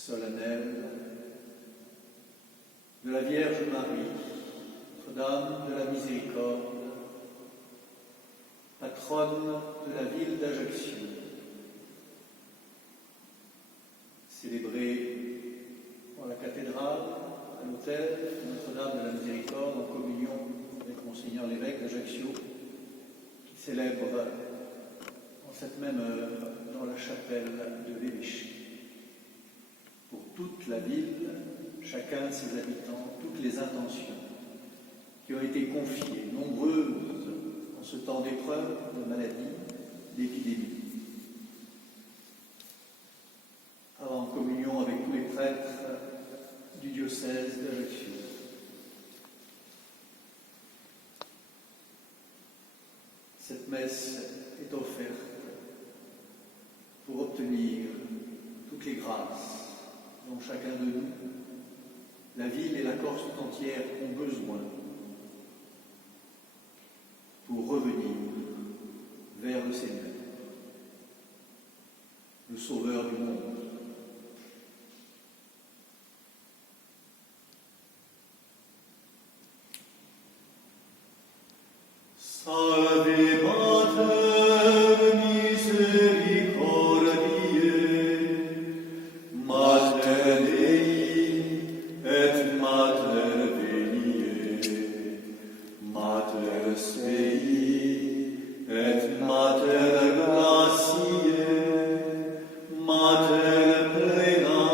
solennelle de la Vierge Marie, Notre-Dame de la Miséricorde, patronne de la ville d'Ajaccio, célébrée dans la cathédrale, à l'autel Notre-Dame de la Miséricorde, en communion avec Monseigneur l'évêque d'Ajaccio, qui célèbre en cette même heure dans la chapelle de l'évêché. Pour toute la ville, chacun de ses habitants, toutes les intentions qui ont été confiées, nombreuses en ce temps d'épreuve, de maladie, d'épidémie. En communion avec tous les prêtres du diocèse d'Ajaccio. Cette messe est offerte pour obtenir toutes les grâces dont chacun de nous, la ville et la Corse tout entière ont besoin pour revenir vers le Seigneur, le Sauveur du monde. Salve Mater misericordiae, Mater Dei et Mater veniae, Mater Spei et Mater gratiae, Mater plena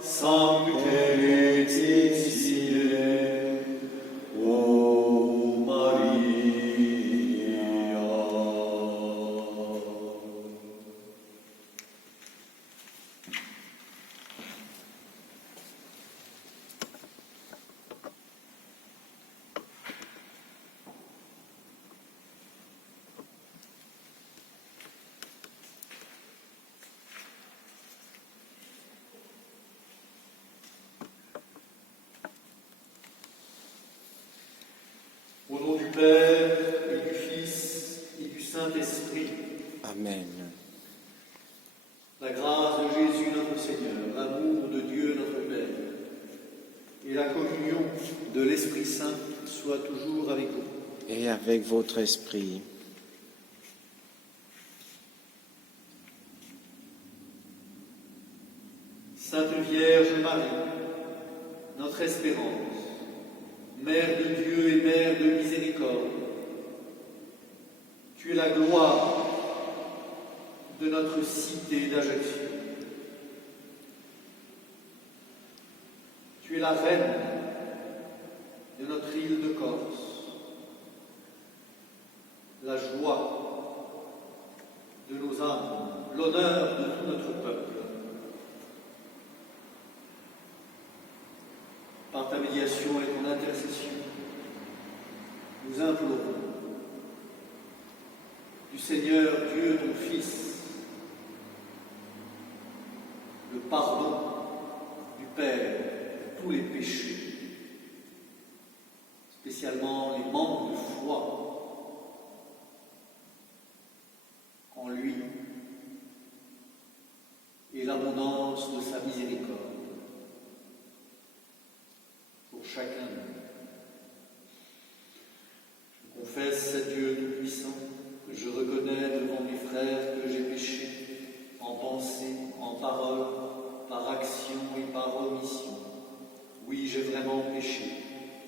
sancte laetitiae, O Maria. Au nom du Père, et du Fils, et du Saint-Esprit. Amen. La grâce de Jésus notre Seigneur, l'amour de Dieu notre Père, et la communion de l'Esprit Saint soient toujours avec vous. Et avec votre esprit. Sainte Vierge Marie, notre espérance, Mère de Dieu et Mère de miséricorde, tu es la gloire de notre cité d'Ajaccio. Tu es la reine de notre île de Corse, la joie de nos âmes, l'honneur de tout notre peuple. Par ta médiation et ton intercession, nous implorons du Seigneur Dieu, ton Fils, le pardon du Père de tous les péchés, spécialement les manques de foi en lui et l'abondance de sa miséricorde pour chacun de nous. Je confesse à Dieu Tout-Puissant que je reconnais devant mes frères que j'ai péché en pensée, en parole, par action et par omission. Oui, j'ai vraiment péché.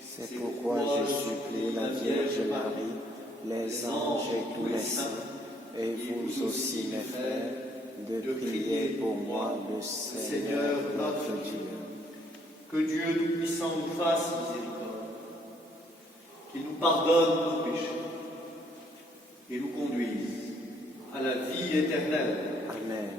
C'est pourquoi je supplie la Vierge Marie, les anges et tous les saints, et vous aussi mes frères, de prier pour moi le Seigneur notre Dieu. Que Dieu Tout-Puissant nous fasse miséricorde, qu'il nous pardonne nos péchés et nous conduise à la vie éternelle. Amen.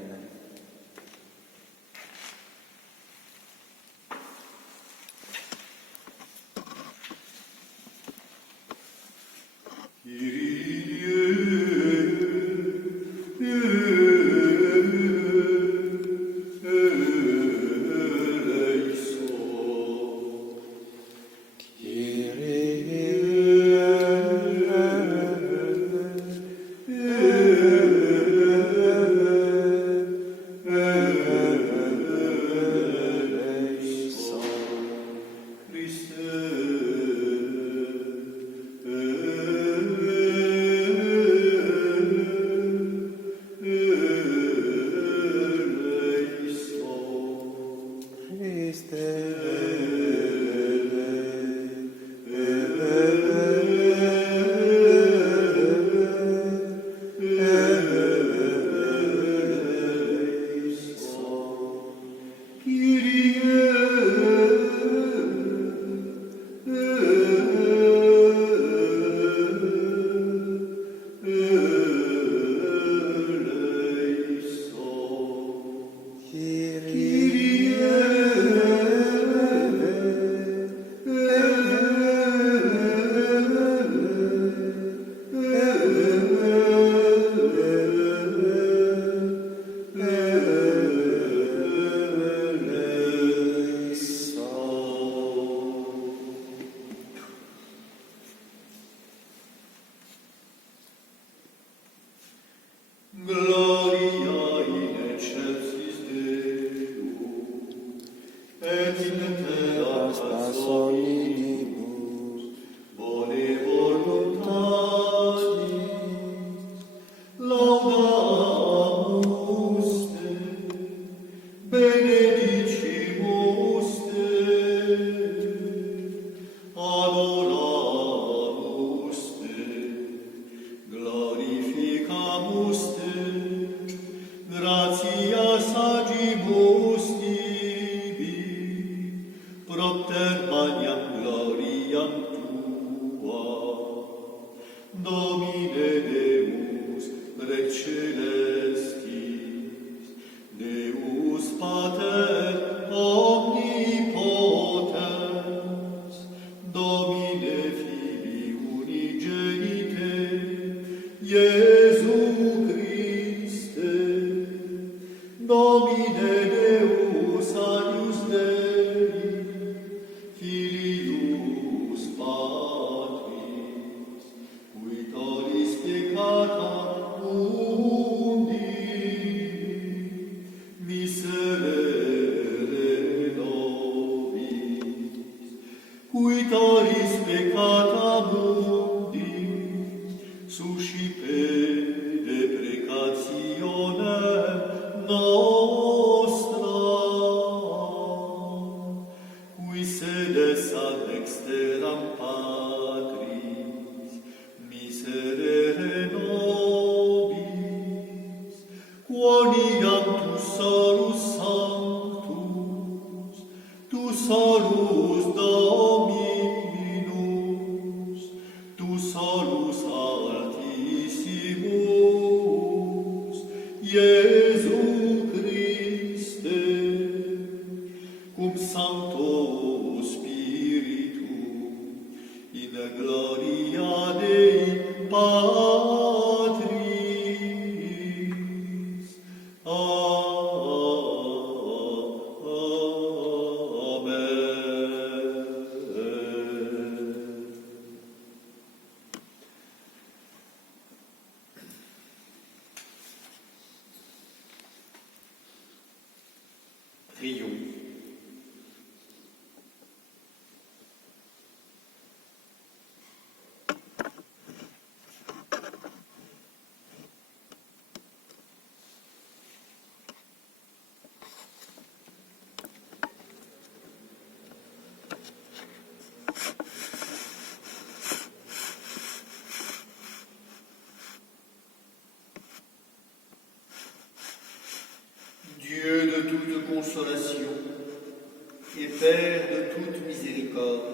Gloria in excelsis Deo, et in terra Paspas paz hominibus, bone voluntatis, laudamus te, benedicimus te, adoramus te, glorificamus te, gratias agibus tibi, propter magnam gloriam tua, Domine Deus, Rex celestis, Deus Pater omnipotens, Domine Filii unigenite, Iesu Christe, Domine Deus alius Dei, Filius Patris, qui tollis peccata mundi, miserere nobis, qui tollis peccata mundi, suscipe deprecationem nostra, qui sedes ad dexteram Patris, miserere nobis, quoniam tu solus sanctus, tu solus Dominus, tu solus altissimus, Iesu Christe, cum Sancto Spiritu, in gloria Dei Patris. Amen. Prions. Dieu de toute consolation et Père de toute miséricorde,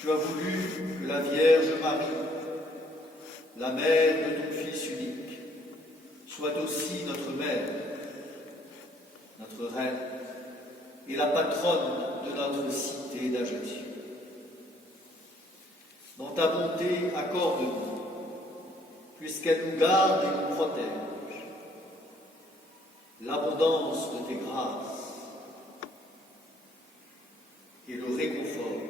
tu as voulu que la Vierge Marie, la mère de ton Fils unique, soit aussi notre mère, notre reine et la patronne de notre cité d'Ajaccio. Dans ta bonté, accorde-nous, puisqu'elle nous garde et nous protège, l'abondance de tes grâces et le réconfort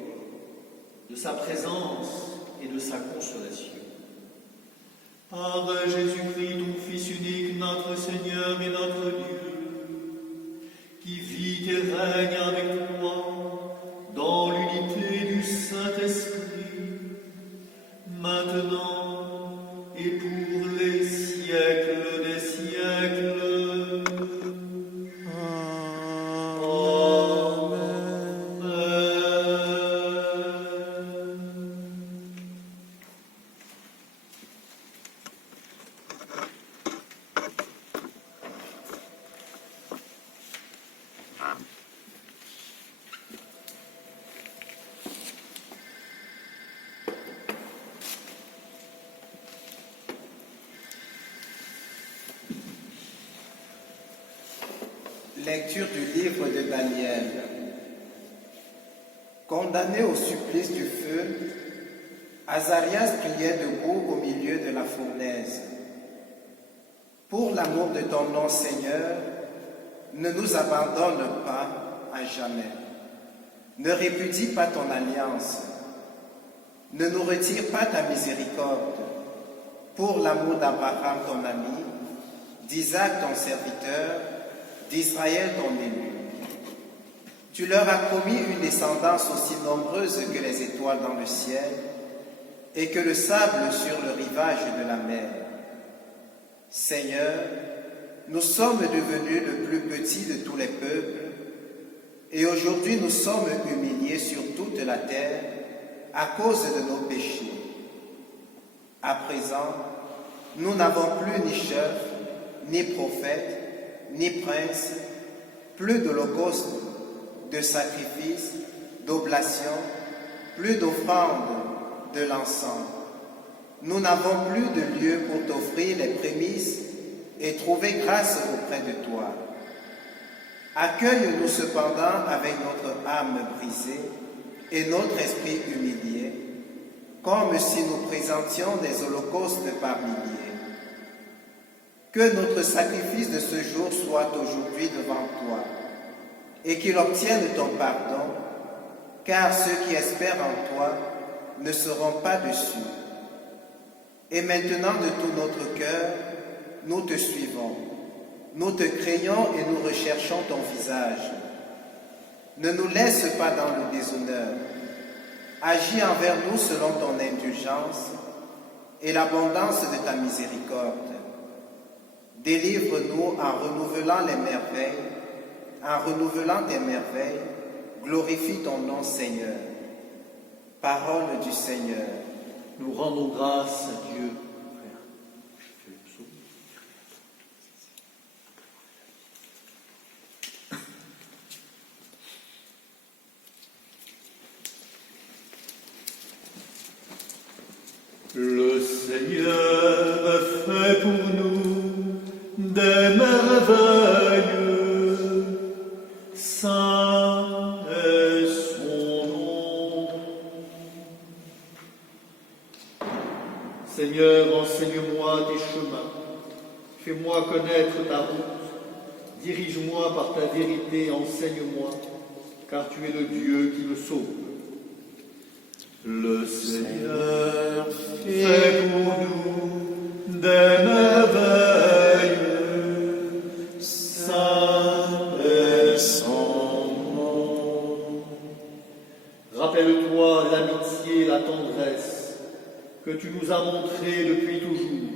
de sa présence et de sa consolation. Par Jésus-Christ, ton Fils unique, notre Seigneur et notre Dieu, qui vit et règne avec toi dans l'unité du Saint-Esprit, maintenant et pour les siècles des siècles. Lecture du livre de Daniel. Condamné au supplice du feu, Azarias priait debout au milieu de la fournaise. Pour l'amour de ton nom, Seigneur, ne nous abandonne pas à jamais. Ne répudie pas ton alliance. Ne nous retire pas ta miséricorde. Pour l'amour d'Abraham, ton ami, d'Isaac, ton serviteur, d'Israël, ton élu. Tu leur as promis une descendance aussi nombreuse que les étoiles dans le ciel et que le sable sur le rivage de la mer. Seigneur, nous sommes devenus le plus petit de tous les peuples et aujourd'hui nous sommes humiliés sur toute la terre à cause de nos péchés. À présent, nous n'avons plus ni chef, ni prophète, ni prince, plus d'holocauste, de sacrifices, d'oblations, plus d'offrandes, de l'encens. Nous n'avons plus de lieu pour t'offrir les prémices et trouver grâce auprès de toi. Accueille-nous cependant avec notre âme brisée et notre esprit humilié, comme si nous présentions des holocaustes par milliers. Que notre sacrifice de ce jour soit aujourd'hui devant toi, et qu'il obtienne ton pardon, car ceux qui espèrent en toi ne seront pas déçus. Et maintenant, de tout notre cœur, nous te suivons, nous te craignons et nous recherchons ton visage. Ne nous laisse pas dans le déshonneur. Agis envers nous selon ton indulgence et l'abondance de ta miséricorde. Délivre-nous en renouvelant les merveilles, en renouvelant tes merveilles, glorifie ton nom, Seigneur. Parole du Seigneur. Nous rendons grâce à Dieu. Le Seigneur fait pour nous des merveilles, saint est son nom. Seigneur, enseigne-moi tes chemins, fais-moi connaître ta route, dirige-moi par ta vérité, enseigne-moi, car tu es le Dieu qui me sauve. Le Seigneur fait pour nous des merveilles, saint est son nom. Rappelle-toi l'amitié et la tendresse que tu nous as montrées depuis toujours.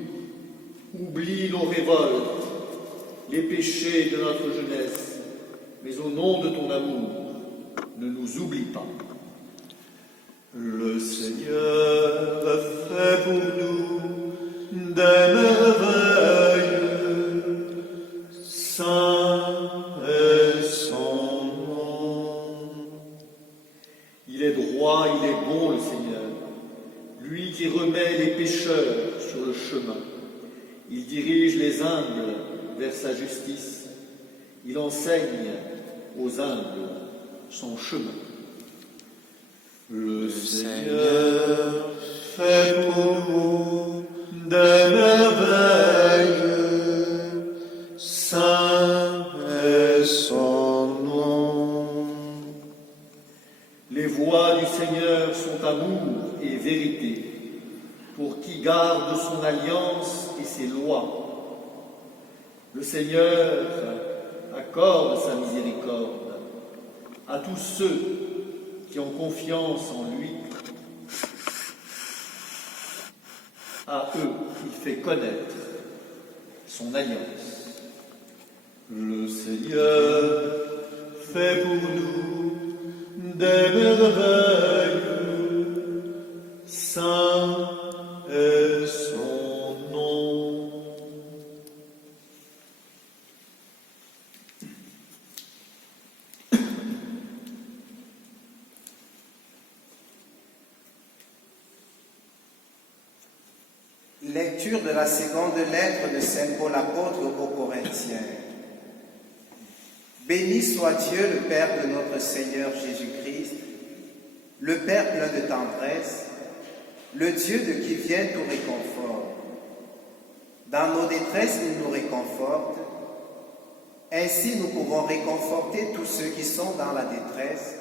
Oublie nos révoltes, les péchés de notre jeunesse, mais au nom de ton amour, ne nous oublie pas. Le Seigneur fait pour nous des merveilles, saint est son nom. Il est droit, il est bon le Seigneur, lui qui remet les pécheurs sur le chemin. Il dirige les humbles vers sa justice, il enseigne aux humbles son chemin. Le Seigneur fait pour nous des merveilles, saint est son nom. Les voies du Seigneur sont amour et vérité, pour qui garde son alliance et ses lois. Le Seigneur accorde sa miséricorde à tous ceux qui ont confiance en lui. À eux, il fait connaître son alliance. Le Seigneur fait pour nous des merveilles, saint est son nom. Lecture de la seconde lettre de Saint Paul apôtre aux Corinthiens. Béni soit Dieu, le Père de notre Seigneur Jésus-Christ, le Père plein de tendresse, le Dieu de qui vient tout réconfort. Dans nos détresses, il nous réconforte. Ainsi, nous pouvons réconforter tous ceux qui sont dans la détresse,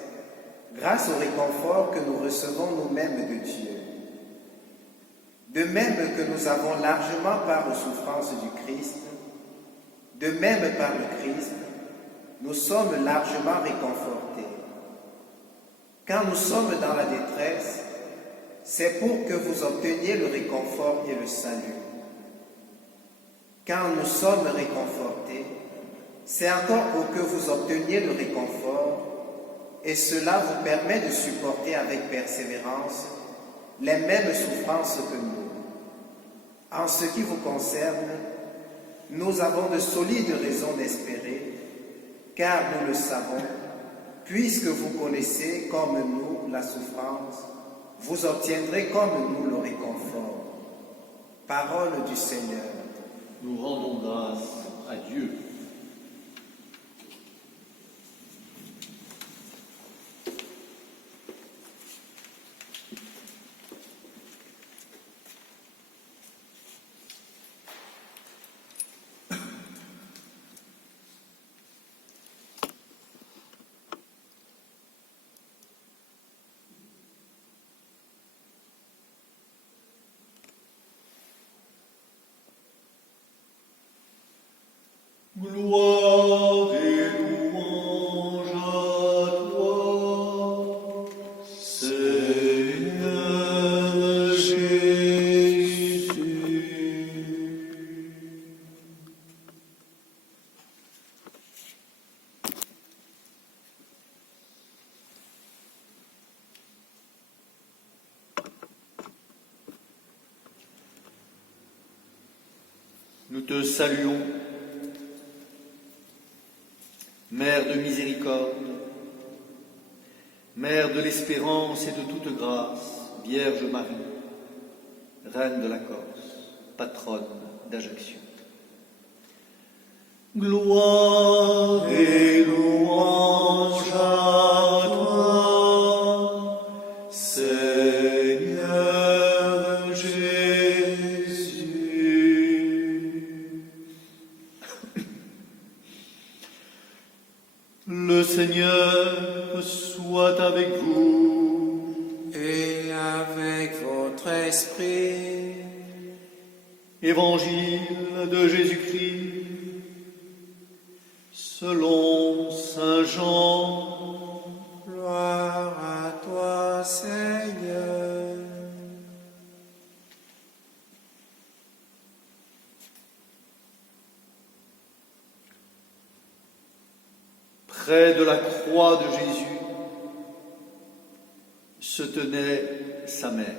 grâce au réconfort que nous recevons nous-mêmes de Dieu. De même que nous avons largement part aux souffrances du Christ, de même par le Christ, nous sommes largement réconfortés. Quand nous sommes dans la détresse, c'est pour que vous obteniez le réconfort et le salut. Quand nous sommes réconfortés, c'est encore pour que vous obteniez le réconfort, et cela vous permet de supporter avec persévérance les mêmes souffrances que nous. En ce qui vous concerne, nous avons de solides raisons d'espérer, car nous le savons, puisque vous connaissez comme nous la souffrance, vous obtiendrez comme nous le réconfort. Parole du Seigneur. Nous rendons grâce à Dieu. Gloire et louange à toi, Seigneur Jésus. Nous te saluons, Mère de miséricorde, Mère de l'espérance et de toute grâce, Vierge Marie, Reine de la Corse, patronne d'Ajaccio. Gloire et louange à toi, Seigneur Jésus. Le Seigneur soit avec vous. Et avec votre esprit. Évangile de Jésus-Christ selon Saint Jean. Gloire à toi, Seigneur. Près de la croix de Jésus se tenait sa mère.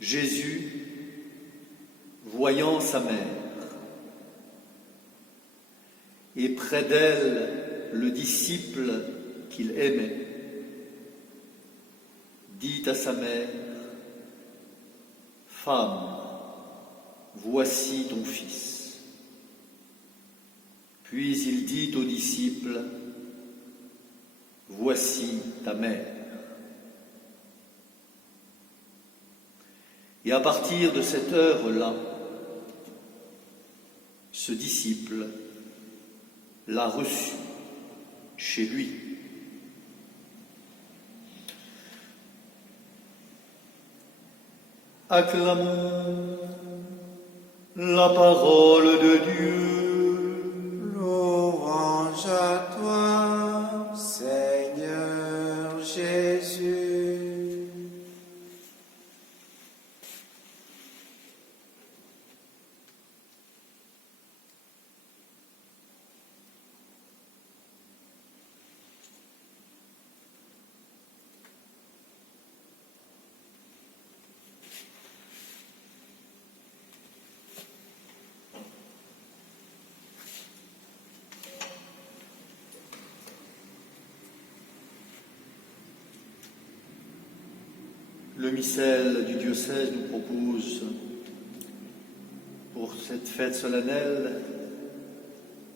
Jésus, voyant sa mère, et près d'elle le disciple qu'il aimait, dit à sa mère, « Femme, voici ton fils. » Puis il dit aux disciples, « Voici ta mère. » Et à partir de cette heure-là, ce disciple l'a reçu chez lui. Acclamons la parole de Dieu. Louange à toi, Seigneur Jésus. Le missel du diocèse nous propose, pour cette fête solennelle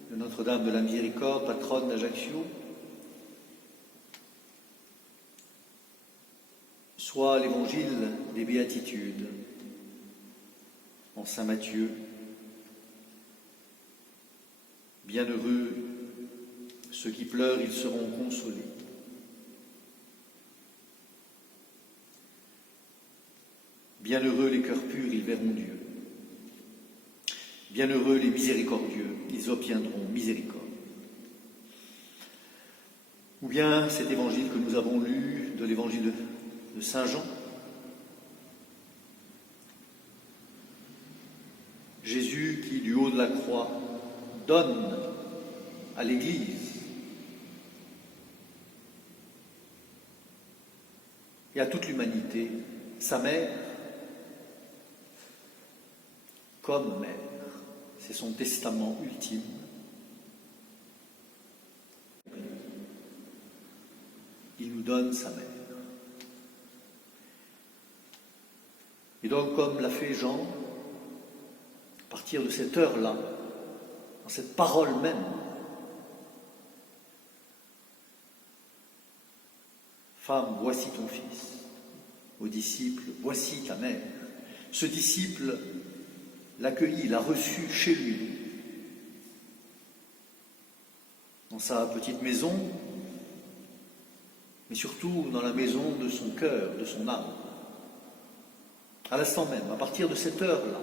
de Notre-Dame de la Miséricorde, patronne d'Ajaccio, soit l'évangile des béatitudes en Saint Matthieu. Bienheureux ceux qui pleurent, ils seront consolés. Bienheureux les cœurs purs, ils verront Dieu. Bienheureux les miséricordieux, ils obtiendront miséricorde. Ou bien cet évangile que nous avons lu de l'évangile de Saint Jean. Jésus qui, du haut de la croix, donne à l'Église et à toute l'humanité sa mère comme mère. C'est son testament ultime. Il nous donne sa mère. Et donc, comme l'a fait Jean, à partir de cette heure-là, dans cette parole même, femme, voici ton fils. Aux disciples, voici ta mère. Ce disciple l'accueillit, l'a reçu chez lui, dans sa petite maison, mais surtout dans la maison de son cœur, de son âme. À l'instant même, à partir de cette heure-là,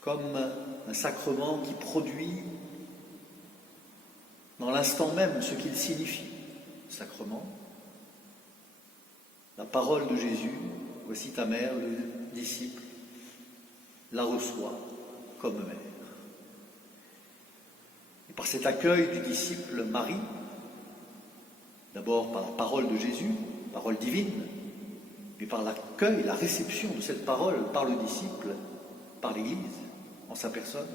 comme un sacrement qui produit dans l'instant même ce qu'il signifie, sacrement. La parole de Jésus, voici ta mère, le disciple, la reçoit comme mère. Et par cet accueil du disciple Marie, d'abord par la parole de Jésus, parole divine, mais par l'accueil, la réception de cette parole par le disciple, par l'Église, en sa personne,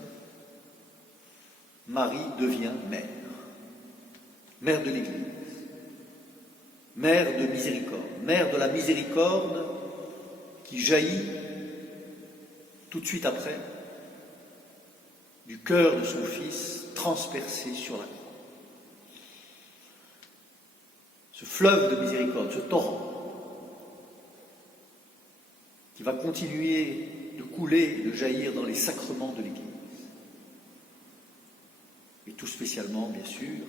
Marie devient mère. Mère de l'Église, mère de miséricorde, mère de la miséricorde qui jaillit tout de suite après du cœur de son Fils transpercé sur la croix. Ce fleuve de miséricorde, ce torrent qui va continuer de couler, de jaillir dans les sacrements de l'Église. Et tout spécialement, bien sûr,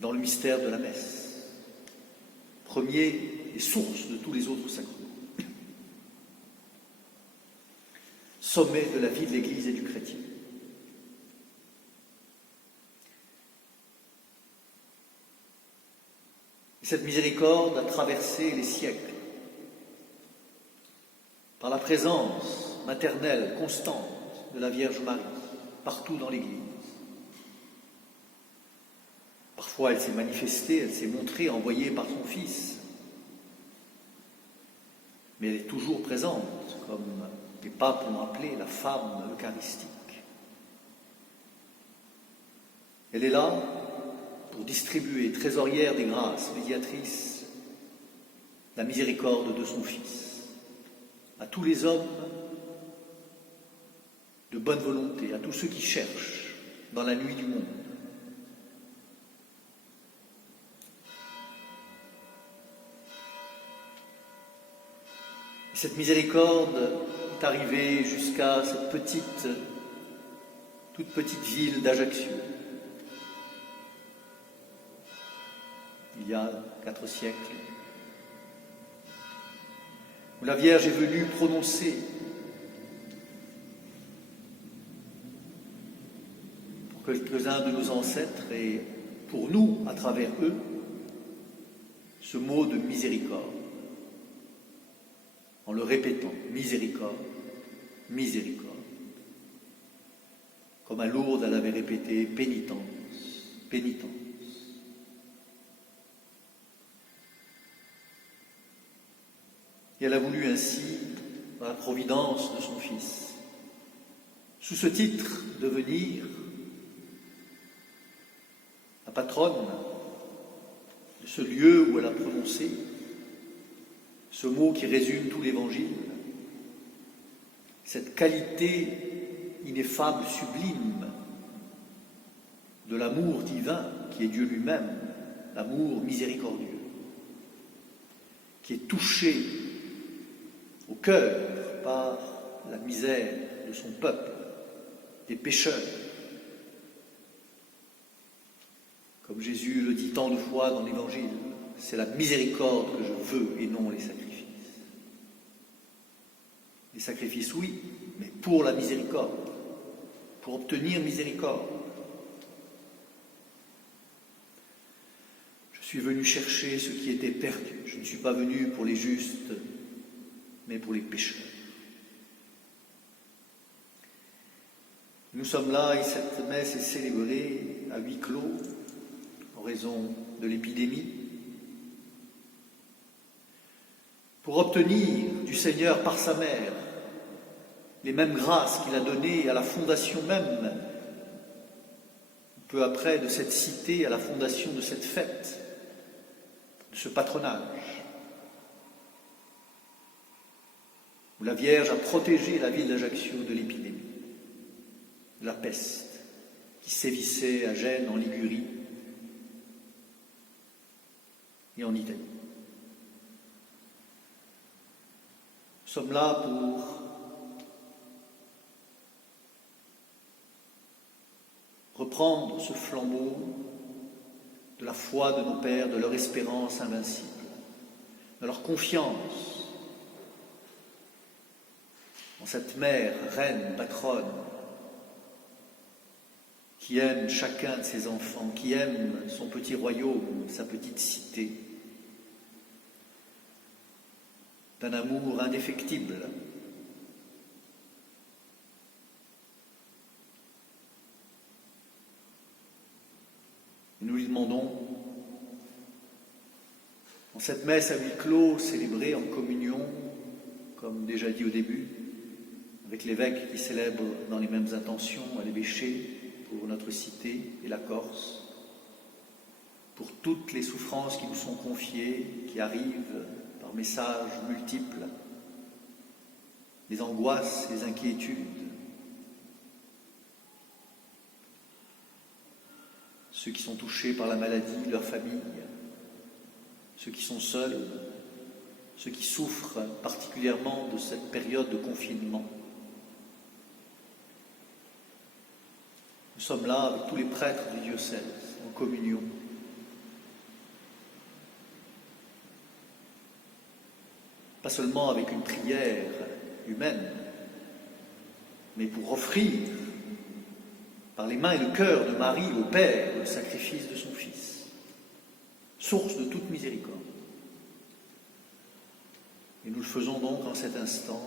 dans le mystère de la messe, premier et source de tous les autres sacrements. Sommet de la vie de l'Église et du chrétien. Et cette miséricorde a traversé les siècles par la présence maternelle constante de la Vierge Marie, partout dans l'Église. Parfois, elle s'est manifestée, elle s'est montrée, envoyée par son Fils. Mais elle est toujours présente, comme les papes l'ont appelée, la femme eucharistique. Elle est là pour distribuer, trésorière des grâces, médiatrice, la miséricorde de son Fils, à tous les hommes de bonne volonté, à tous ceux qui cherchent dans la nuit du monde. Cette miséricorde est arrivée jusqu'à cette toute petite ville d'Ajaccio. Il y a 4 siècles, où la Vierge est venue prononcer pour quelques-uns de nos ancêtres et pour nous, à travers eux, ce mot de miséricorde. En le répétant, miséricorde, miséricorde. Comme à Lourdes, elle avait répété pénitence, pénitence. Et elle a voulu ainsi, dans la providence de son Fils, sous ce titre, devenir patronne de ce lieu où elle a prononcé ce mot qui résume tout l'Évangile, cette qualité ineffable, sublime de l'amour divin qui est Dieu lui-même, l'amour miséricordieux, qui est touché au cœur par la misère de son peuple, des pécheurs. Comme Jésus le dit tant de fois dans l'Évangile, c'est la miséricorde que je veux et non les sacrifices. Les sacrifices, oui, mais pour la miséricorde, pour obtenir miséricorde. Je suis venu chercher ce qui était perdu. Je ne suis pas venu pour les justes, mais pour les pécheurs. Nous sommes là et cette messe est célébrée à huis clos en raison de l'épidémie, pour obtenir du Seigneur par sa mère les mêmes grâces qu'il a données à la fondation même, peu après, de cette cité, à la fondation de cette fête, de ce patronage, où la Vierge a protégé la ville d'Ajaccio de l'épidémie, de la peste qui sévissait à Gênes, en Ligurie et en Italie. Nous sommes là pour reprendre ce flambeau de la foi de nos pères, de leur espérance invincible, de leur confiance en cette mère, reine, patronne, qui aime chacun de ses enfants, qui aime son petit royaume, sa petite cité, d'un amour indéfectible. Et nous lui demandons, en cette messe à huis clos, célébrée en communion, comme déjà dit au début, avec l'évêque qui célèbre dans les mêmes intentions à l'évêché pour notre cité et la Corse, pour toutes les souffrances qui nous sont confiées, qui arrivent par messages multiples, les angoisses, les inquiétudes, ceux qui sont touchés par la maladie, leurs familles, ceux qui sont seuls, ceux qui souffrent particulièrement de cette période de confinement. Nous sommes là avec tous les prêtres du diocèse, en communion. Pas seulement avec une prière humaine, mais pour offrir par les mains et le cœur de Marie au Père le sacrifice de son Fils, source de toute miséricorde. Et nous le faisons donc en cet instant,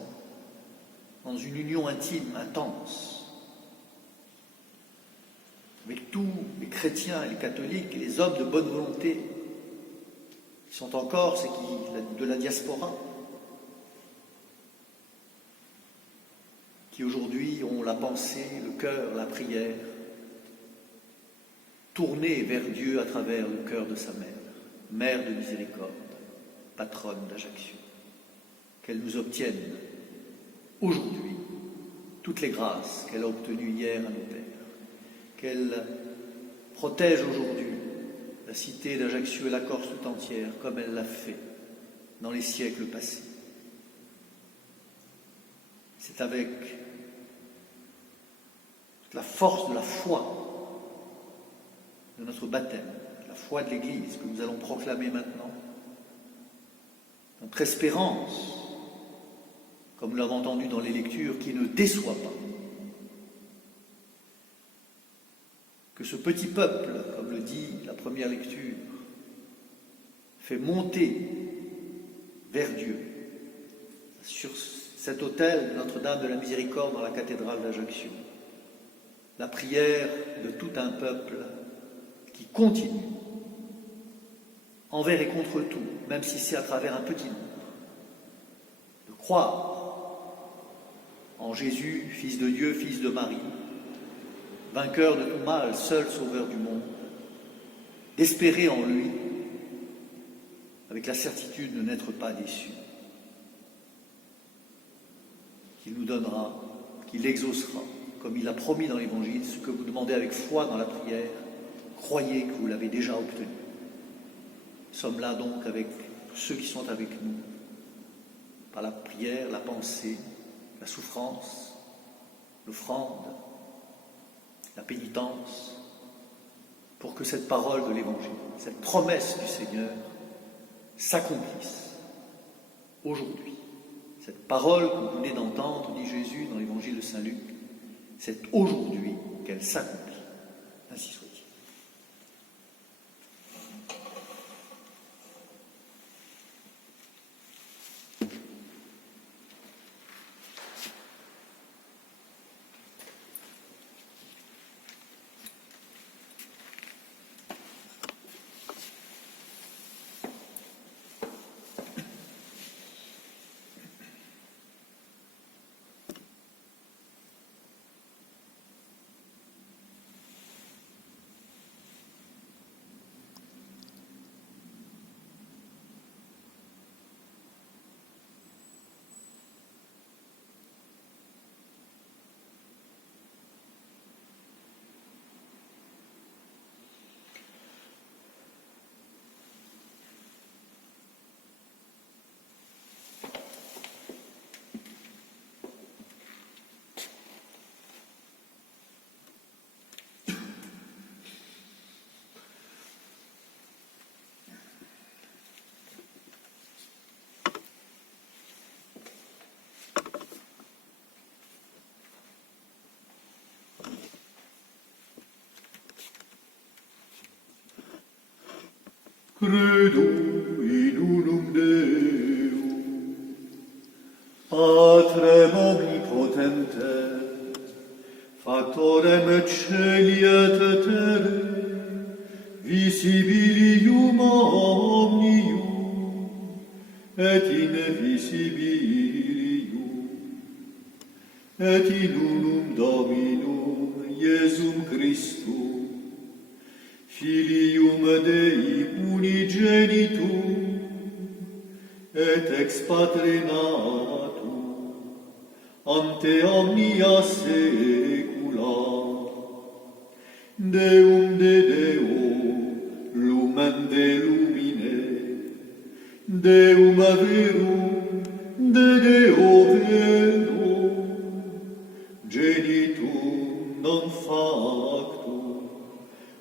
dans une union intime, intense, avec tous les chrétiens et les catholiques et les hommes de bonne volonté qui sont en Corse et qui, de la diaspora, qui aujourd'hui ont la pensée, le cœur, la prière, tournée vers Dieu à travers le cœur de sa mère, mère de miséricorde, patronne d'Ajaccio. Qu'elle nous obtienne aujourd'hui toutes les grâces qu'elle a obtenues hier à nos pères, qu'elle protège aujourd'hui la cité d'Ajaccio et la Corse tout entière, comme elle l'a fait dans les siècles passés. C'est avec toute la force de la foi de notre baptême, la foi de l'Église que nous allons proclamer maintenant, notre espérance, comme nous l'avons entendu dans les lectures, qui ne déçoit pas. Que ce petit peuple, comme le dit la première lecture, fait monter vers Dieu sur cet autel de Notre-Dame de la Miséricorde dans la cathédrale d'Ajaccio. La prière de tout un peuple qui continue, envers et contre tout, même si c'est à travers un petit nombre, de croire en Jésus, Fils de Dieu, Fils de Marie, vainqueur de tout mal, seul sauveur du monde, d'espérer en lui, avec la certitude de n'être pas déçus. Qu'il nous donnera, qu'il exaucera, comme il a promis dans l'Évangile, ce que vous demandez avec foi dans la prière, croyez que vous l'avez déjà obtenu. Nous sommes là donc avec ceux qui sont avec nous, par la prière, la pensée, la souffrance, l'offrande, la pénitence, pour que cette parole de l'Évangile, cette promesse du Seigneur, s'accomplisse aujourd'hui. Cette parole que vous venez d'entendre, dit Jésus dans l'Évangile de Saint Luc, c'est aujourd'hui qu'elle s'accomplit. Ainsi soit-il. Credo in unum Deum, Patrem omnipotente, factorem celi et terrae, visibilium omnium, et invisibilium, et in unum Dominum Iesum Christum, Filium Dei unigenitum, et ex Patre natum, ante omnia saecula, Deum de Deo, lumen de lumine, Deum verum de Deo vero, genitum non factum,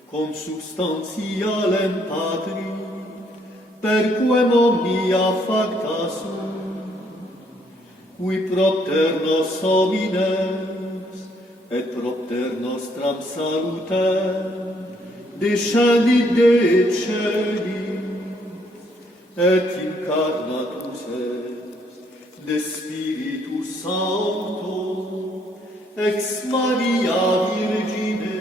consubstantialem Patri, perquem omnia facta sunt, qui propter nos homines, et propter nostram salutem, descendit de celis, et incarnatus est de Spiritus Sancto, ex Maria Virgine,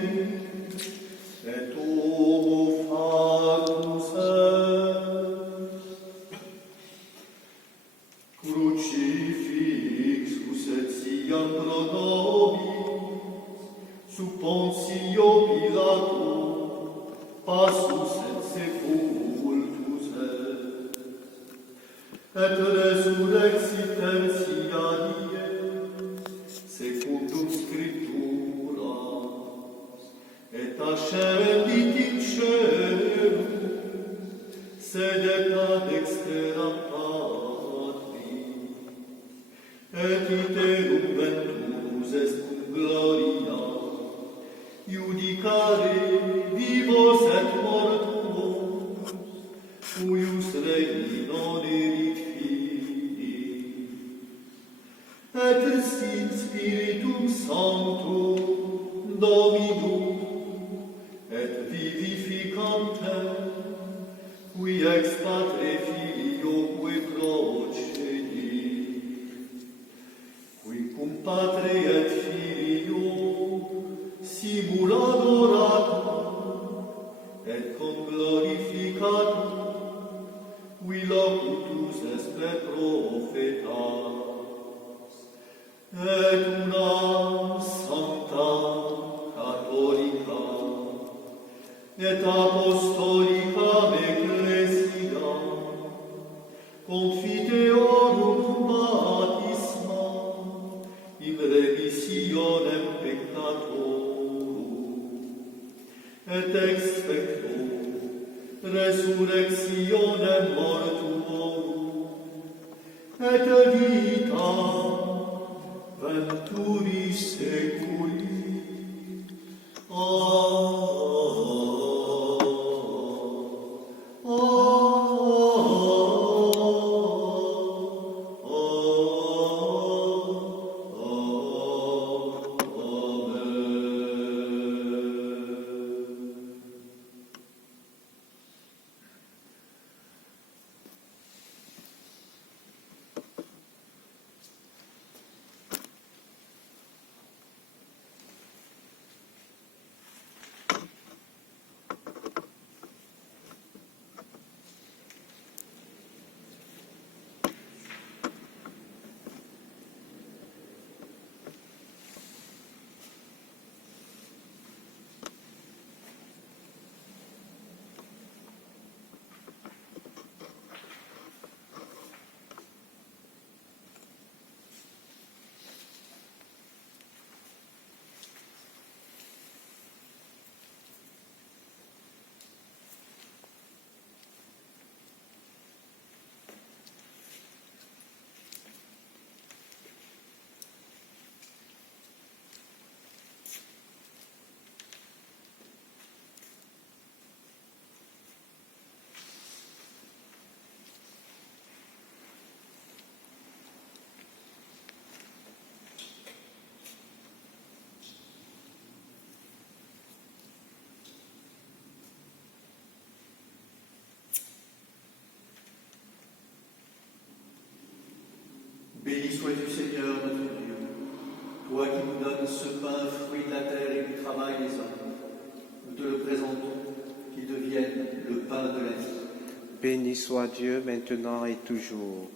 et homo factus est. Crucifixus et siam pro nobis, sub Pontio Pilato, passus et sepultus est. Et resurrexit tertia secundum Scripturas, et ascendit in caelum, sedet ad exteram Patri, et iterum venturus est cum gloria, judicare vivos et mortuos, cuius regni non erit fini, et sin Spiritum Sanctum Dominum, et vivificantem, qui ex Patre Filioque procedit, qui cum Patre et Filio simul adoratum, et cum glorificatum, qui locutus est per prophetas, et unam sancta catholica, et apostolica resurrectionem mortuorum, et vitam venturi seculi. Béni sois-tu, Seigneur, notre Dieu, toi qui nous donnes ce pain, fruit de la terre et du travail des hommes. Nous te le présentons, qu'il devienne le pain de la vie. Béni soit Dieu maintenant et toujours.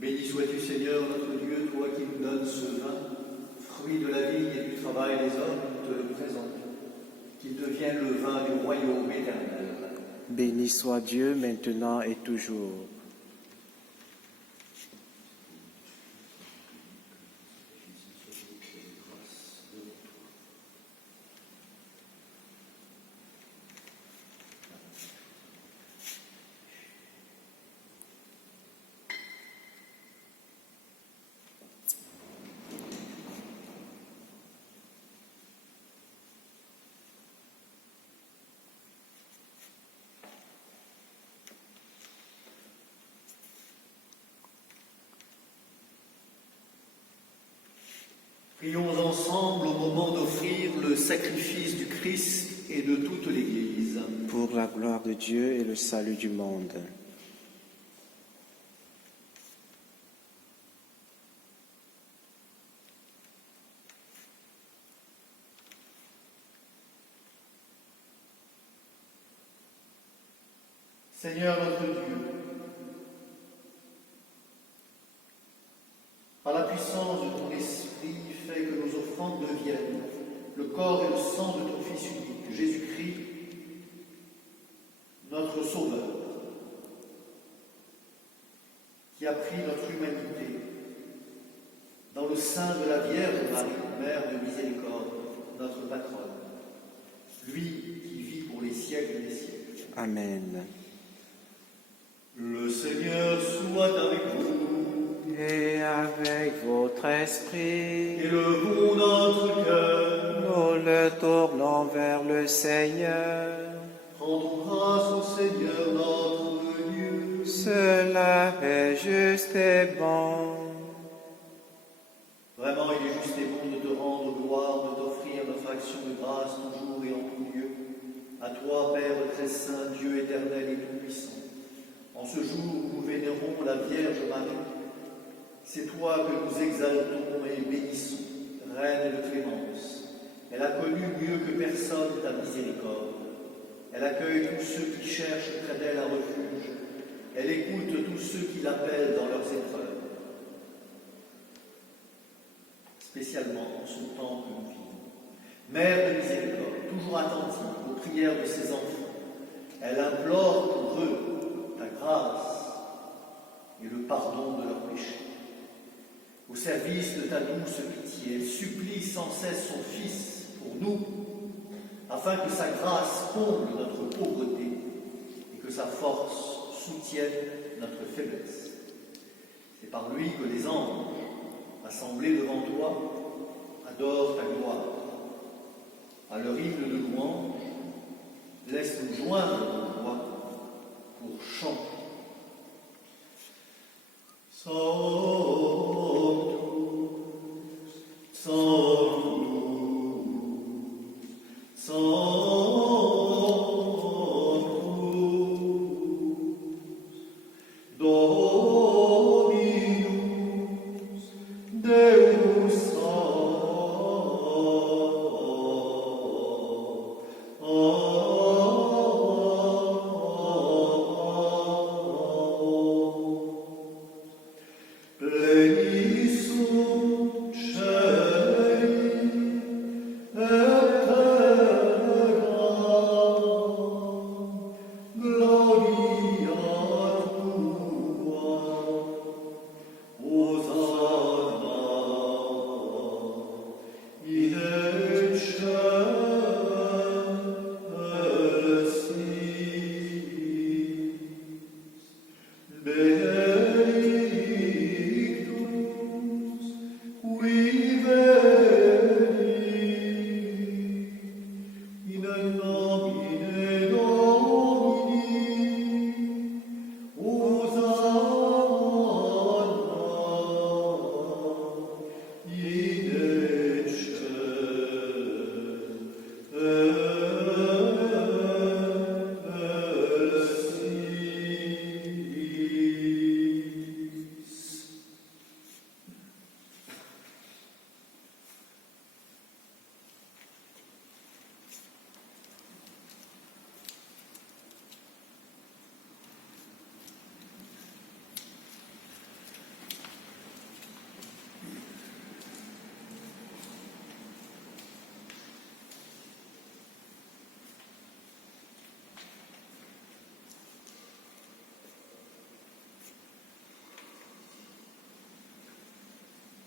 Béni sois-tu, Seigneur, notre Dieu, toi qui nous donnes ce vin, fruit de la vigne et du travail des hommes, nous te le présentons, qu'il devienne le vin du royaume éternel. Béni soit Dieu maintenant et toujours. Prions ensemble au moment d'offrir le sacrifice du Christ et de toute l'Église. Pour la gloire de Dieu et le salut du monde. Seigneur notre Dieu, par la puissance de ton Esprit, fais que nos offrandes deviennent le corps et le sang de ton Fils unique, Jésus-Christ, notre Sauveur, qui a pris notre humanité dans le sein de la Vierge Marie, Mère de miséricorde, notre patronne, lui qui vit pour les siècles des siècles. Amen. Le Seigneur soit avec vous. Et avec votre esprit, Élevons notre cœur. nous le tournons vers le Seigneur. Rendons grâce au Seigneur notre Dieu. Cela est juste et bon. Vraiment, il est juste et bon de te rendre gloire, de t'offrir notre action de grâce toujours et en tout lieu. À toi, Père très saint, Dieu éternel et tout-puissant. En ce jour où nous vénérons la Vierge Marie, c'est toi que nous exaltons et bénissons, Reine de clémence. Elle a connu mieux que personne ta miséricorde. Elle accueille tous ceux qui cherchent près d'elle un refuge. Elle écoute tous ceux qui l'appellent dans leurs épreuves. Spécialement en ce temps que nous vivons. Mère de miséricorde, toujours attentive aux prières de ses enfants, elle implore pour eux ta grâce et le pardon de leurs péchés. Au service de ta douce pitié, elle supplie sans cesse son Fils pour nous, afin que sa grâce comble notre pauvreté et que sa force soutienne notre faiblesse. C'est par lui que les anges, assemblés devant toi, adorent ta gloire. À leur hymne de louange, laisse-nous joindre nos voix pour chanter.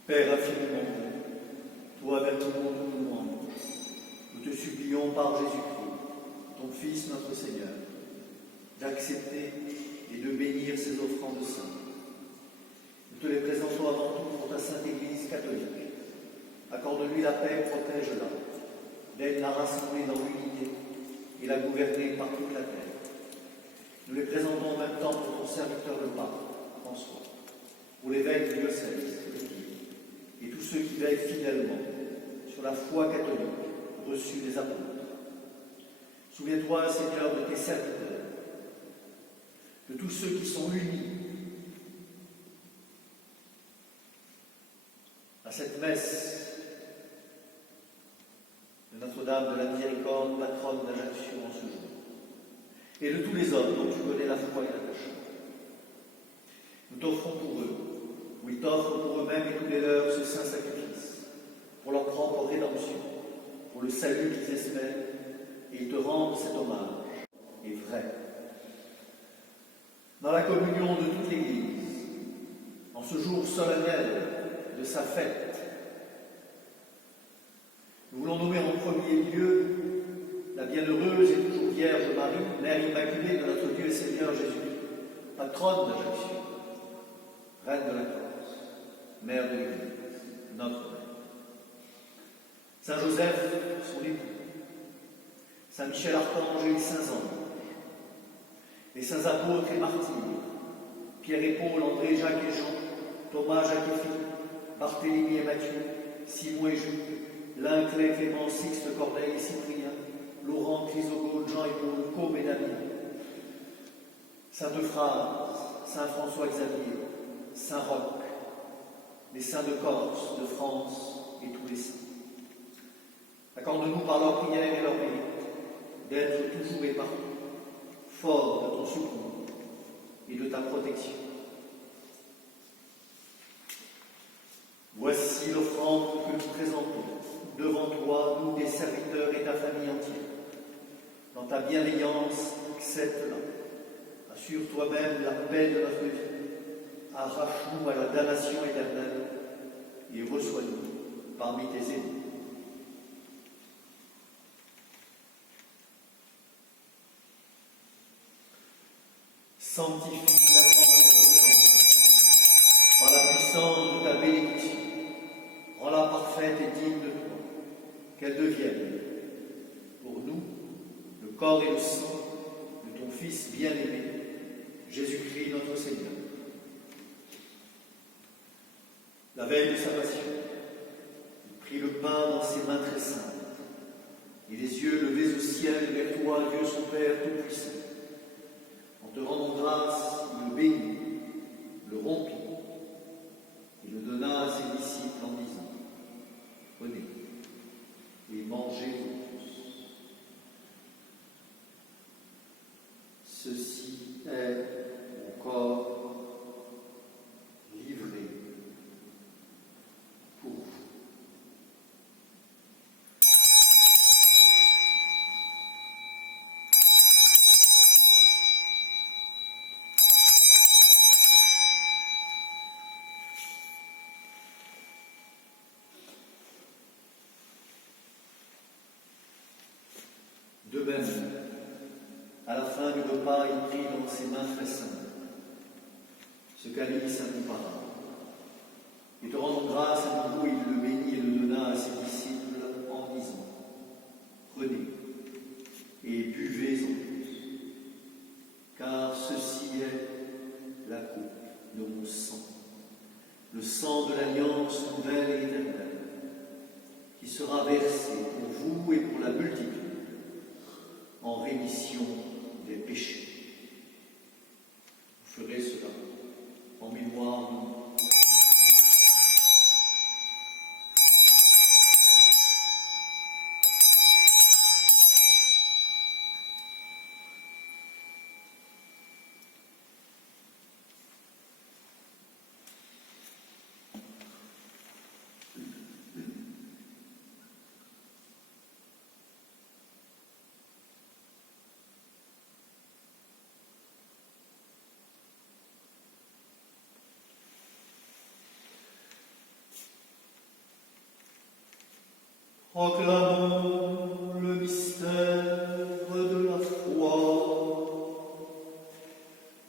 Père infiniment bon, toi vers qui nous louons, nous te supplions par Jésus-Christ, ton Fils notre Seigneur, d'accepter et de bénir ces offrandes saintes. Nous te les présentons avant tout pour ta Sainte Église catholique. Accorde-lui la paix, protège-la, d'aide la rassembler dans l'unité et la gouverner par toute la terre. Nous les présentons en même temps pour ton serviteur le pape, François, pour l'évêque du diocèse, et tous ceux qui veillent fidèlement sur la foi catholique reçue des apôtres. Souviens-toi, Seigneur, de tes serviteurs, de tous ceux qui sont unis à cette messe de Notre-Dame de la Miséricorde, patronne d'Ajaccio en ce jour, et de tous les hommes dont tu connais la foi et l'attachement. Nous t'offrons pour eux, ou ils t'offrent pour eux-mêmes et tous les leurs ce saint sacrifice, pour leur propre rédemption, pour le salut qu'ils espèrent, et ils te rendent cet hommage, et vrai. Dans la communion de toute l'Église, en ce jour solennel de sa fête, nous voulons nommer en premier lieu la bienheureuse et toujours Vierge Marie, Mère Immaculée de notre Dieu et Seigneur Jésus, patronne d'Ajaccio, Reine de la Corse, Mère de l'Église, notre Mère. Saint Joseph, son époux, Saint Michel Archange et les saints anges, les saints apôtres et martyrs, Pierre et Paul, André, Jacques et Jean, Thomas, Jacques et Philippe, Barthélemy et Matthieu, Simon et Jules, Lin, Clément, Sixte, Corneille et Cyprien, Laurent, Chrysogone, Jean et Paul, Côme et Damien, Saint Euphrasie, Saint François Xavier, Saint Roch, les saints de Corse, de France et tous les saints. Accorde-nous par leur prière et leur mérite d'être toujours et partout fort de ton secours et de ta protection. Voici l'offrande que nous présentons devant toi, nous, tes serviteurs et ta famille entière. Dans ta bienveillance, accepte-la. Assure toi-même la paix de notre vie. Arrache-nous à la damnation éternelle et reçois-nous parmi tes ennemis. Sanctifie la grande offrande par la puissance de ta bénédiction. Rends-la parfaite et digne de toi, qu'elle devienne pour nous le corps et le sang de ton Fils bien-aimé, Jésus-Christ notre Seigneur. La veille de sa passion, il prit le pain dans ses mains très saintes, et les yeux levés au ciel vers toi, Dieu son Père Tout-Puissant. En te rendant grâce, il le bénit, le rompit, et le donna à ses disciples en disant: Prenez et mangez tous. Ceci est mon corps livré pour vous. De même, à la fin du repas, il prit dans ses mains très saintes ce calice incomparable. Et te rendant grâce à nouveau, il le bénit et le donna à ses disciples en disant: Prenez et buvez-en tous, car ceci est la coupe de mon sang, le sang de l'alliance nouvelle et éternelle, qui sera versé pour vous et pour la multitude en rémission des péchés. Vous ferez cela en mémoire de moi. Proclamons le mystère de la foi.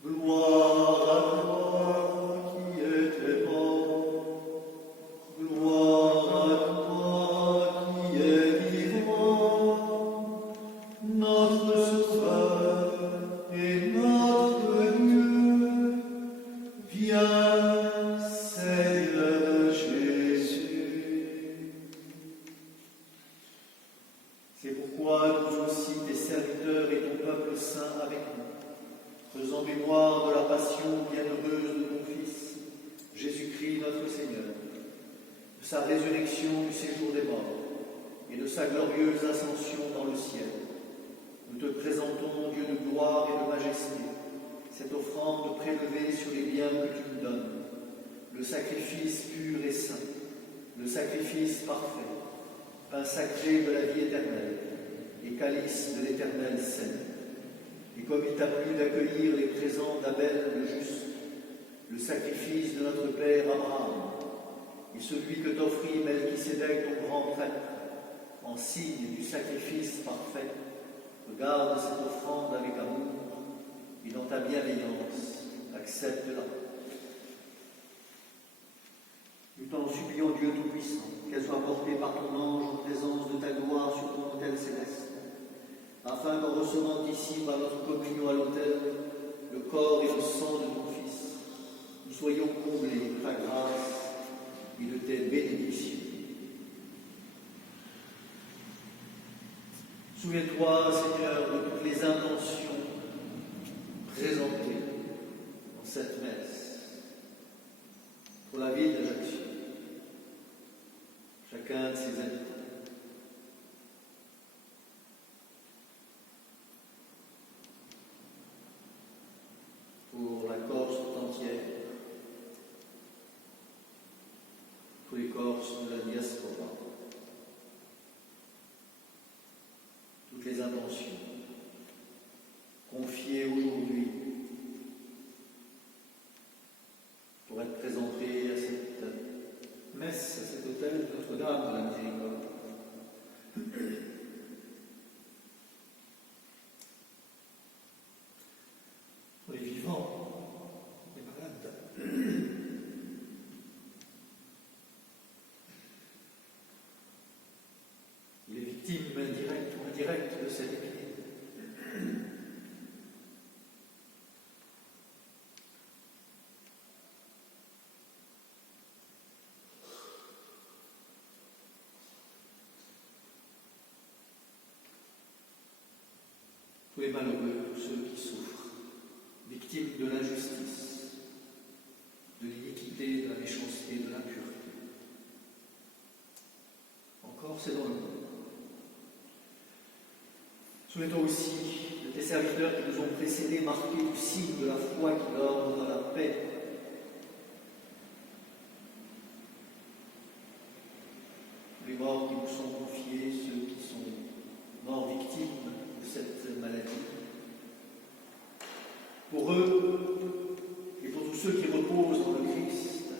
Gloire à toi qui étais mort. Gloire à toi qui es vivant. Notre Sauveur et notre Dieu. Viens, Seigneur Jésus. C'est pourquoi nous aussi, tes serviteurs et ton peuple saint avec nous, faisant mémoire de la passion bienheureuse de ton Fils, Jésus-Christ notre Seigneur, de sa résurrection du séjour des morts et de sa glorieuse ascension dans le ciel, nous te présentons, Dieu de gloire et de majesté, cette offrande prélevée sur les biens que tu nous donnes, le sacrifice pur et saint, le sacrifice parfait, pain sacré de la vie éternelle et calice de l'éternelle scène. Et comme il t'a plu d'accueillir les présents d'Abel le juste, le sacrifice de notre père Abraham, et celui que t'offrit Melchisédek ton grand prêtre, en signe du sacrifice parfait, regarde cette offrande avec amour, et dans ta bienveillance, accepte-la. Nous t'en supplions, Dieu Tout-Puissant, qu'elle soit portée par ton ange en présence de ta gloire sur ton autel céleste, afin qu'en recevant ici par notre communion à l'autel le corps et le sang de ton Fils, nous soyons comblés de ta grâce et de tes bénédictions. Souviens-toi, Seigneur, de toutes les intentions présentées dans cette messe pour la ville d'Ajaccio, chacun de ses habitants. tous les Corses de la diaspora, toutes les intentions confiées aujourd'hui pour être présentées à cette messe, à cet autel de Notre-Dame de la Miséricorde. Pour les vivants, les malades, les victimes directes ou indirectes de cette épidémie. Tous les malheureux, tous ceux qui souffrent, victimes de l'injustice, de l'iniquité, de la méchanceté, de l'impureté. Encore, c'est dans le monde. Souhaitons aussi de tes serviteurs qui nous ont précédés marquer du signe de la foi qui leur donnera la paix. Les morts qui nous sont confiés, ceux qui sont morts victimes de cette maladie. Pour eux et pour tous ceux qui reposent dans le Christ,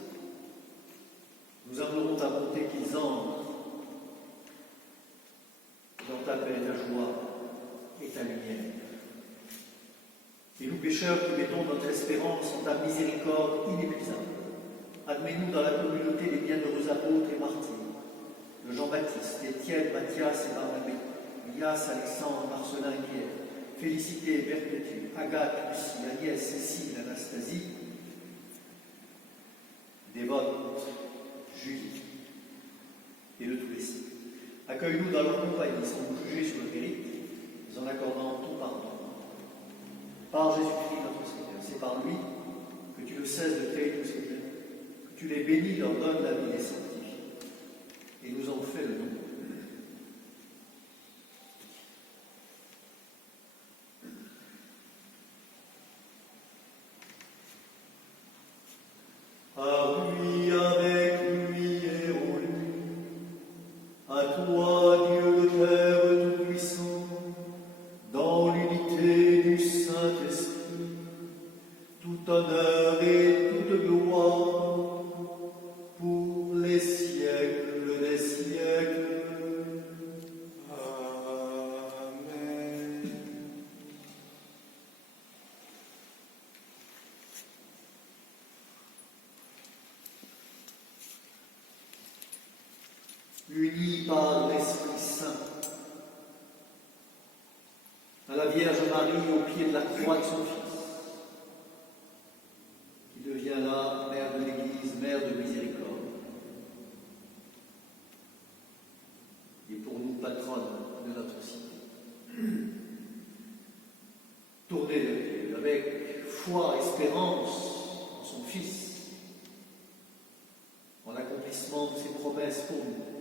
nous implorons ta bonté qu'ils entrent dans ta paix, ta joie et ta lumière. Et nous pécheurs qui mettons notre espérance en ta miséricorde inépuisable, admets-nous dans la communauté des bienheureux apôtres et martyrs, de Jean-Baptiste, Étienne, Matthias et Barnabé, Elias, Alexandre, Marcelin, Pierre, Félicité, Perpétue, Agathe, Lucie, Agnès, Cécile, Anastasie, Dévote, Julie et de tous les saints. Accueille-nous dans leur compagnie sans nous juger sur le mérite, mais en accordant ton pardon. Par Jésus-Christ notre Seigneur, c'est par lui que tu ne cesses de créer tous ces biens, que tu les bénis, leur donnes la vie et les sanctifies, et nous en fais le nom. Par lui, avec lui et en lui, à toi, Dieu le Père Tout-Puissant, dans l'unité du Saint-Esprit, tout honneur et toute gloire, pour les siècles des siècles. Amen. Unis par l'Esprit Saint, à la Vierge Marie au pied de la croix de son Fils, qui devient là Mère de l'Église, Mère de miséricorde, et pour nous patronne de notre cité. Tournez vers Dieu avec foi, espérance en son Fils, en l'accomplissement de ses promesses pour nous.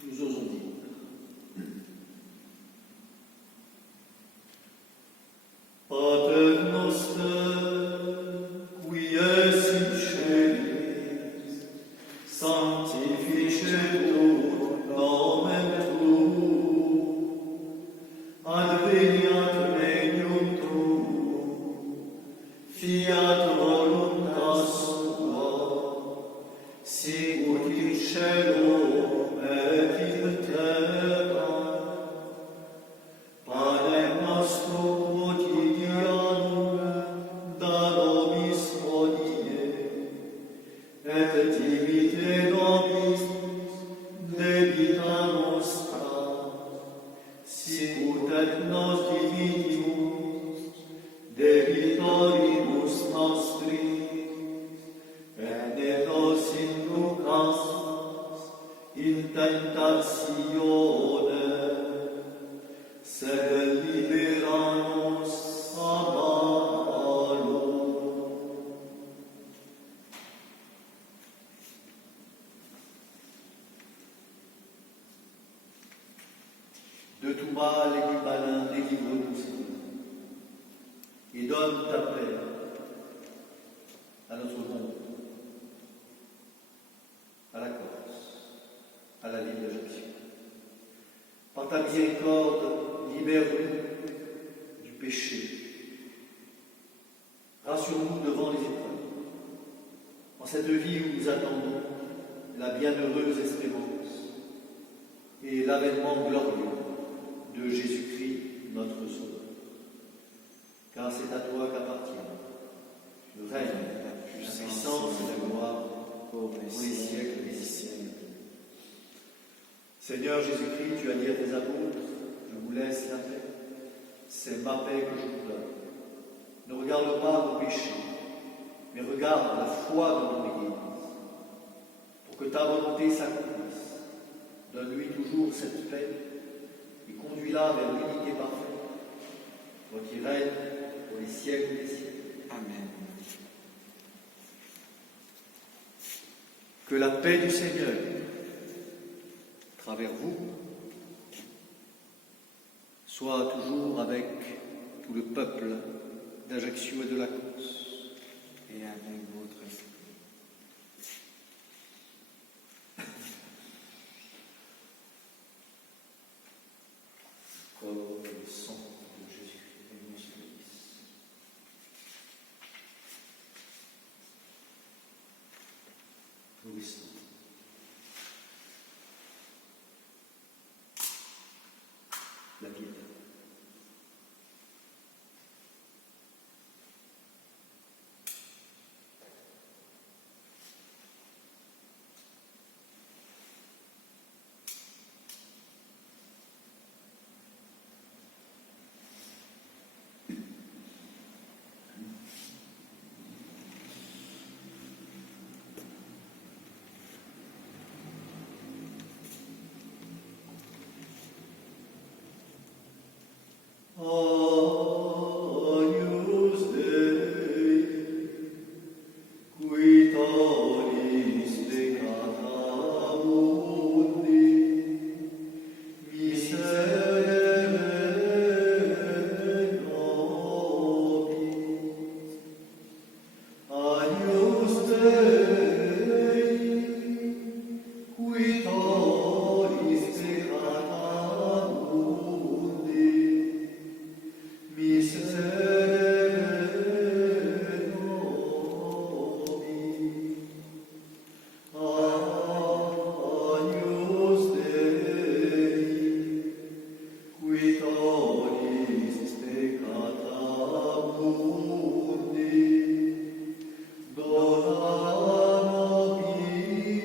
Nous osons dire. Pater noster, qui es in celis, sanctificetur nomen tuum, adveniat regnum tuum, fiat voluntas tua, sicut in cielo et in terra. Panem nostrum quotidianum da nobis hodie, et dimite nobis debita nostra, sicut et nos dimitimus debitoribus nostris, et ne nos inducas in tentatione, sed libera-nos a malo. De tout mal et du malin, délivre-nous, Seigneur, et donne ta paix à notre monde. miséricorde, libère-nous du péché. Rassure-nous devant les épreuves. En cette vie où nous attendons la bienheureuse espérance et l'avènement glorieux de Jésus-Christ, notre Sauveur. Car c'est à toi qu'appartient le règne, la puissance et la gloire pour les siècles des siècles. Seigneur Jésus-Christ, tu as dit à tes apôtres, je vous laisse la paix, c'est ma paix que je vous donne. Ne regarde pas nos péchés, mais regarde la foi de ton Église, pour que ta volonté s'accomplisse. Donne-lui toujours cette paix et conduis-la vers l'unité parfaite, toi qui règnes pour les siècles des siècles. Amen. Que la paix du Seigneur, à travers vous, soit toujours avec tout le peuple d'Ajaccio et de la Corse. Et avec votre esprit. Corps et le sang de Jésus-Christ et nous bénisse. Louis. La piété. Agnus Dei, qui tollis peccata mundi, miserere nobis. Agnus Dei, qui tollis peccata mundi, miserere nobis. Agnus Dei, qui tollis peccata mundi, dona nobis pace.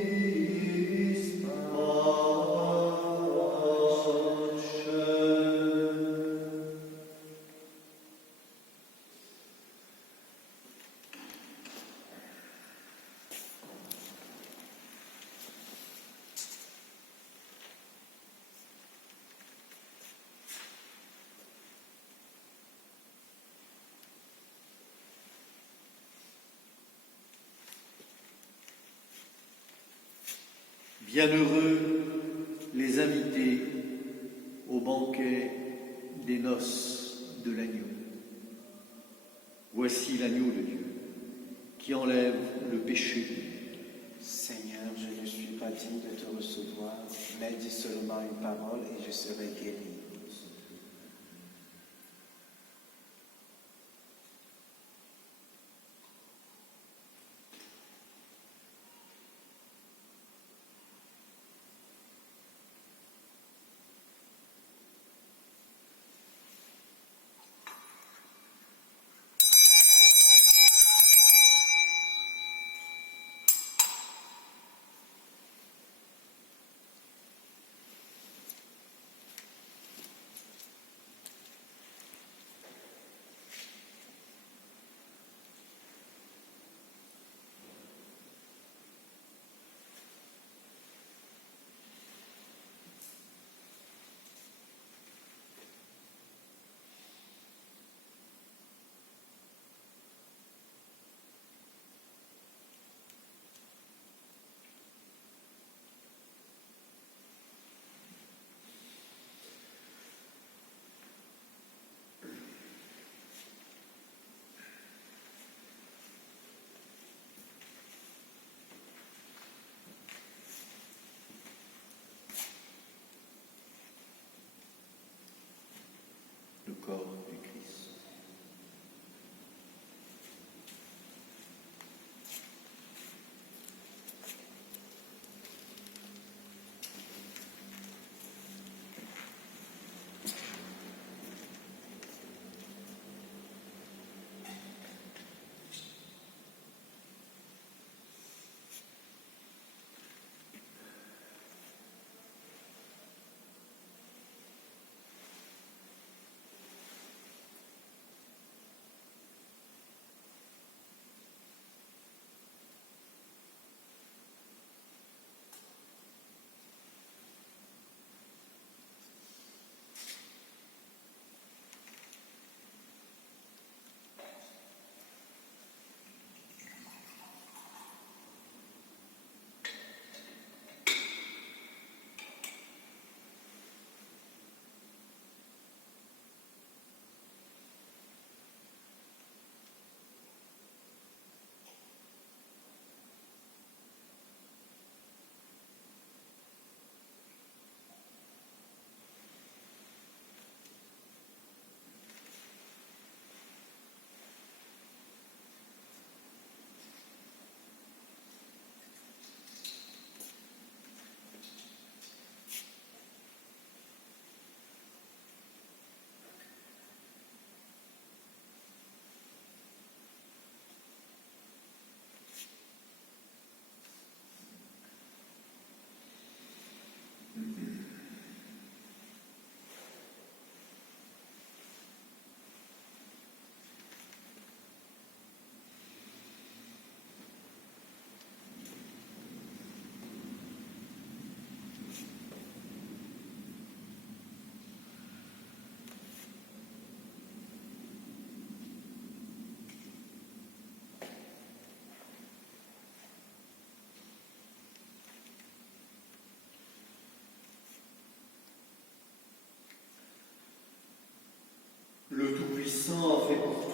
Bienheureux les invités au banquet des noces de l'agneau. Voici l'agneau de Dieu qui enlève le péché. Seigneur, je ne suis pas digne de te recevoir, mais dis seulement une parole et je serai guéri.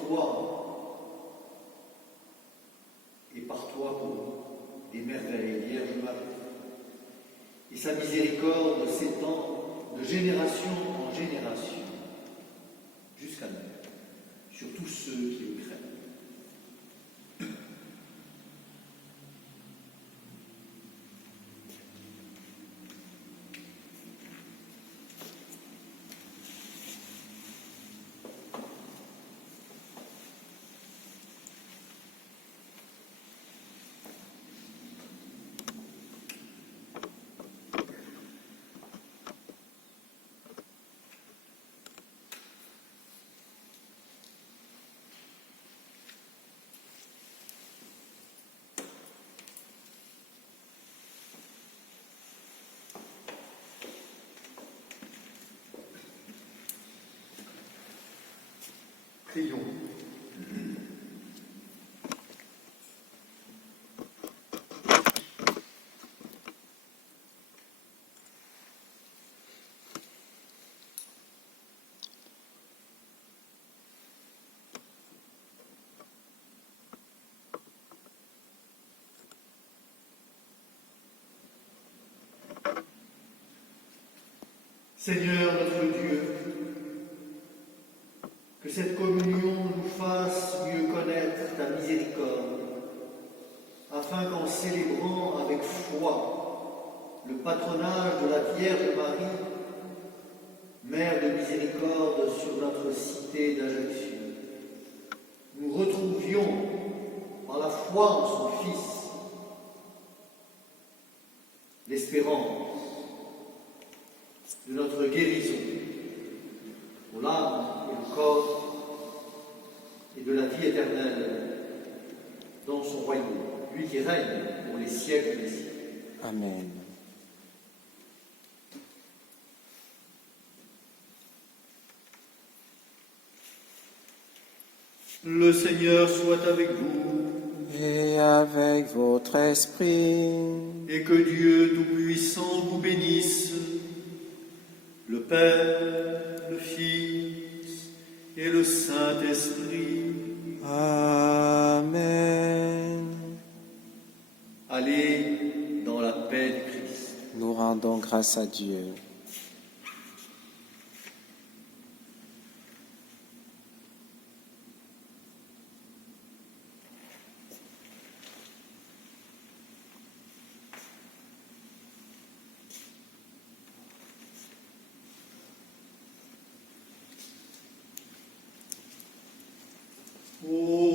toi et par toi pour nous des merveilles, Vierge Marie. Et sa miséricorde s'étend de génération en génération jusqu'à nous, sur tous ceux qui le craignent. Prions. Seigneur notre Dieu, que cette communion nous fasse mieux connaître ta miséricorde, afin qu'en célébrant avec foi le patronage de la Vierge Marie, Mère de miséricorde sur notre cité d'Ajaccio, nous retrouvions par la foi en son Fils l'espérance de notre guérison pour l'âme et le corps et de la vie éternelle dans son royaume, lui qui règne pour les siècles des siècles. Amen. Le Seigneur soit avec vous, Et avec votre esprit, et que Dieu Tout-Puissant vous bénisse, le Père, le Fils et le Saint-Esprit. Amen. Allez dans la paix du Christ. Nous rendons grâce à Dieu. Ô